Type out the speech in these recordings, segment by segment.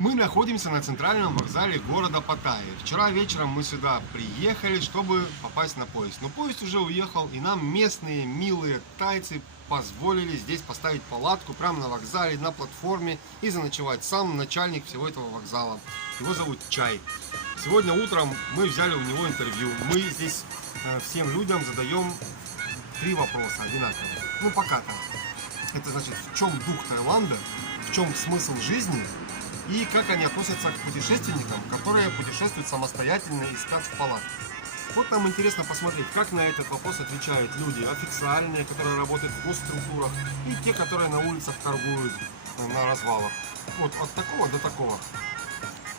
Мы находимся на центральном вокзале города Паттайи. Вчера вечером мы сюда приехали, чтобы попасть на поезд. Но поезд уже уехал, и нам местные милые тайцы позволили здесь поставить палатку прямо на вокзале, на платформе и заночевать. Сам начальник всего этого вокзала. Его зовут Чай. Сегодня утром мы взяли у него интервью. Мы здесь всем людям задаем 3 вопроса одинаковые. Ну, пока-то. Это значит, в чем дух Таиланда, в чем смысл жизни и как они относятся к путешественникам, которые путешествуют самостоятельно и спят в палатках. Вот нам интересно посмотреть, как на этот вопрос отвечают люди официальные, которые работают в госструктурах, и те, которые на улицах торгуют на развалах. Вот от такого до такого.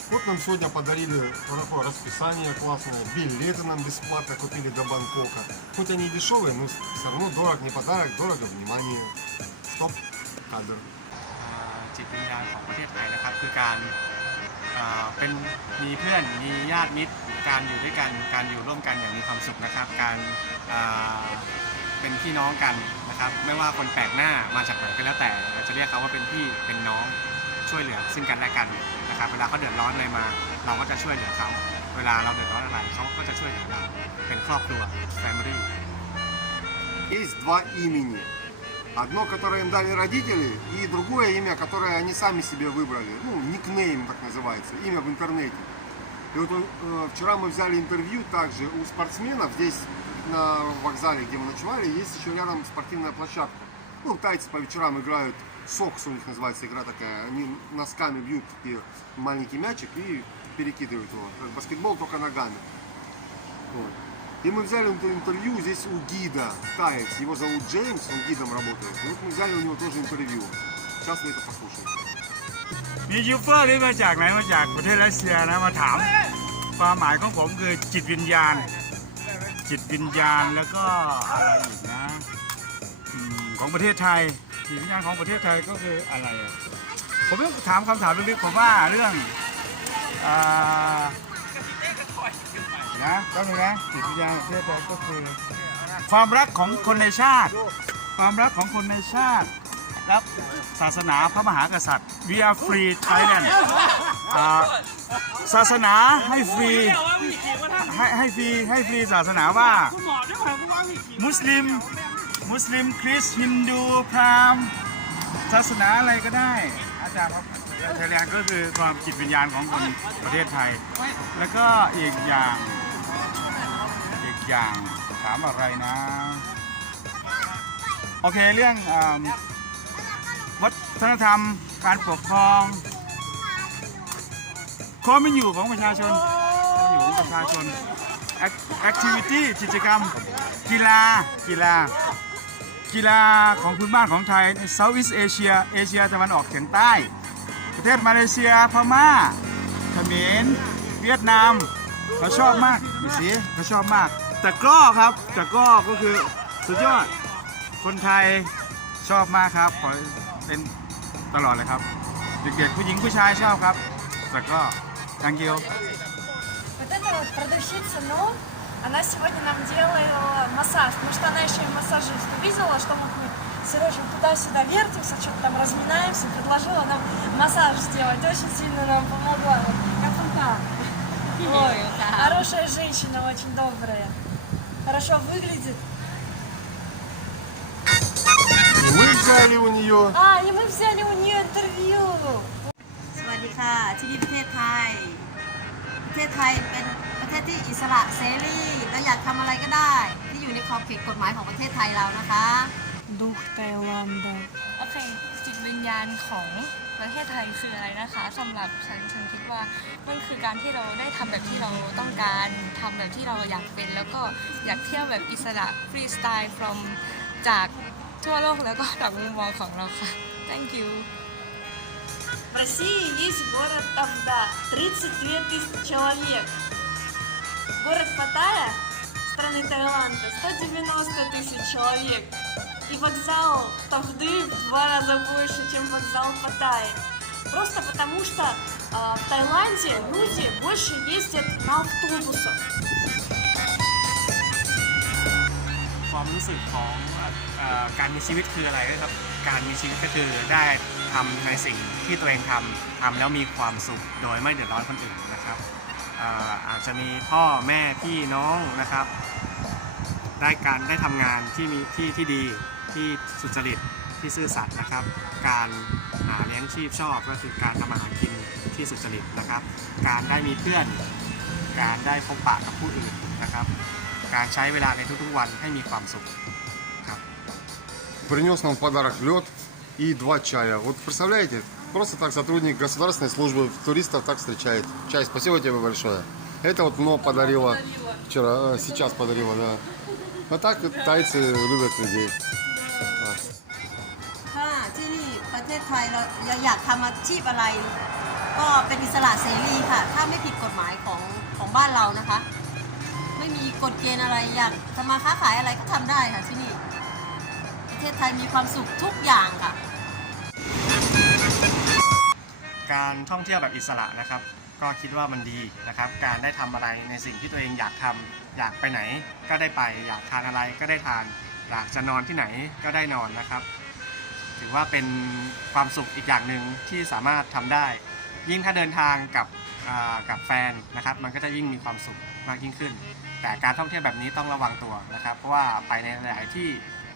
Вот нам сегодня подарили такое расписание классное, билеты нам бесплатно купили до Бангкока. Хоть они и дешевые, но все равно дорог не подарок, дорого внимание. Стоп, кадр. จิตวิญญาณของประเทศไทยนะครับคือการเป็นมีเพื่อนมีญาติมิตรการอยู่ด้วยกันการอยู่ร่วมกันอย่างมีความสุขนะครับการเป็นพี่น้องกันนะครับไม่ว่าคนแปลกหน้ามาจากไหนก็แล้วแต่เราจะเรียกเขาว่าเป็นพี่เป็นน้องช่วยเหลือซึ่งกันและกันนะครับเวลาเขาเดือดร้อนอะไรมาเราก็จะช่วยเหลือเขาเวลาเราเดือดร้อนอะไรเขาก็จะช่วยเหลือเราเป็นครอบครัว family Есть 2 имени. Одно, которое им дали родители, и другое имя, которое они сами себе выбрали. Ну, никнейм так называется, имя в интернете. И вот вчера мы взяли интервью также у спортсменов. Здесь на вокзале, где мы ночевали, есть еще рядом спортивная площадка. Ну, тайцы по вечерам играют, сокс у них называется игра такая. Они носками бьют маленький мячик и перекидывают его. Как баскетбол, только ногами. Вот. И мы взяли интервью здесь у гида, таец, его зовут Джеймс, он гидом работает. И вот мы взяли у него тоже интервью. Сейчас мы это послушаем. มียูเฟอร์ที่มาจากไหนมาจากประเทศรัสเซียนะมาถามความหมายของผมคือจิตวิญญาณแล้วก็อะไรอีกนะของประเทศไทยจิตวิญญาณของประเทศไทยก็คืออะไรผมต้องถามคำถามลึกๆผมว่าเรื่องนะก็เลยนะจิตวิญญาณประเทศไทยก็คือความรักของคนในชาติครับศาสนาพระมหากษัตริย์ We are free Thailand ศาสนาให้ฟรีศาสนาว่ามุสลิมคริสต์ฮินดูพราหมณ์ศาสนาอะไรก็ได้อาจารย์ครับไทยแลนด์ก็คือความจิตวิญญาณของคนประเทศไทยแล้วก็อีกอย่างถามอะไรนะโอเคเรื่องวัฒนธรรมการปกครองความเป็นอยู่ของประชาชนactivity กิจกรรมกีฬาของพื้นบ้านของไทยใน Southeast Asia เอเชียตะวันออกเฉียงใต้ประเทศมาเลเซียพม่าเขมรเวียดนามเขาชอบมากดูสิเขาชอบมากตะกร้อครับตะกร้อก็คือสุดยอดคนไทยชอบมากครับขอเป็นตลอดเลยครับเด็กๆผู้หญิงผู้ชายชอบครับตะกร้อ thank you Вот эта вот продавщица, но она сегодня нам делала массаж, потому что она еще и массажист. Увидела, что мы с Сережей туда-сюда вертимся, что-то там разминаемся, предложила нам массаж сделать. Очень сильно нам помогла. Вот, как фонтан. Ой, хорошая женщина, очень добрая. Хорошо выглядит. И мы взяли у нее. И мы взяли у нее интервью. สวัสดีค่ะที่นี่ประเทศไทยเป็นประเทศที่อิสระเสรีเราอยากทำอะไรก็ได้ที่อยู่ในขอบเขตกฎหมายของประเทศไทยเรานะคะ Дух Таиланда. โอเคจิตวิญญาณของประเทศไทยคืออะไรนะคะสำหรับฉันคิดว่ามันคือการที่เราได้ทำแบบที่เราต้องการทำแบบที่เราอยากเป็นแล้วก็อยากเที่ยวแบบอิสระฟรีสไตล์ from จากทั่วโลกแล้วก็จากมุมมองของเราค่ะ thank you В России есть город Тавда, 32 тысячи человек. Город Паттайя, страны Таиланда, 190 тысяч человек. И вокзал Тавды в 2 раза больше, чем вокзал Паттайи. Просто потому что в Таиланде люди больше ездят на автобусах. ความรู้สึกของการมีชีวิตคืออะไรครับการมีชีวิตก็คือได้ ทำในสิ่งที่ตัวเองทำแล้วมีความสุขโดยไม่เดือดร้อนคนอื่นนะครับอาจจะมีพ่อแม่พี่น้องนะครับได้ทำงานที่มีที่ดีที่สุจริตที่ซื่อสัตย์นะครับการหาเลี้ยงชีพชอบก็คือการทำมาหากินที่สุจริตนะครับการได้มีเพื่อนการได้พบปะกับผู้อื่นนะครับการใช้เวลาในทุกๆวันให้มีความสุขครับ Принес нам в подарок лед и 2 чая. Вот представляете, просто так сотрудник государственной службы туристов так встречает. Чай, спасибо тебе большое. Это вот МНО подарила вчера, сейчас подарила, да. А так вот тайцы любят людей. ถ้าที่นี่ประเทศไทยเราอยากทำอาชีพอะไร ก็เป็นอิสระเสรีค่ะ ถ้าไม่ผิดกฎหมายของบ้านเรานะคะ ไม่มีกฎเกณฑ์อะไรอยากจะมาค้าขายอะไรก็ทำได้ค่ะที่นี่ประเทศไทยมีความสุขทุกอย่างค่ะ การท่องเที่ยวแบบอิสระนะครับก็คิดว่ามันดีนะครับการได้ทำอะไรในสิ่งที่ตัวเองอยากทำอยากไปไหนก็ได้ไปอยากทานอะไรก็ได้ทานอยากจะนอนที่ไหนก็ได้นอนนะครับถือว่าเป็นความสุขอีกอย่างหนึ่งที่สามารถทำได้ ยิ่งถ้าเดินทางกับแฟนนะครับมันก็จะยิ่งมีความสุขมากยิ่งขึ้น แต่การท่องเที่ยวแบบนี้ต้องระวังตัวนะครับเพราะว่าไปในหลายที่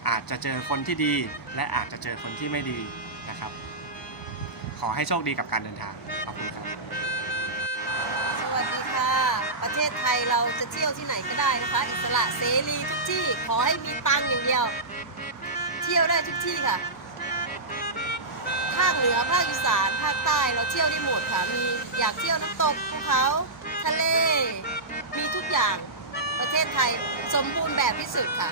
อาจจะเจอคนที่ดีและอาจจะเจอคนที่ไม่ดีนะครับขอให้โชคดีกับการเดินทางขอบคุณครับ สวัสดีค่ะ ประเทศไทยเราจะเที่ยวที่ไหนก็ได้นะคะ อิสระเสรีทุกที่ขอให้มีตังค์อย่างเดียว เที่ยวได้ทุกที่ค่ะภาคเหนือภาคอีสานภาคใต้เราเที่ยวได้หมดค่ะมีอยากเที่ยวน้ำตกภูเขาทะเลมีทุกอย่างประเทศไทยสมบูรณ์แบบที่สุดค่ะ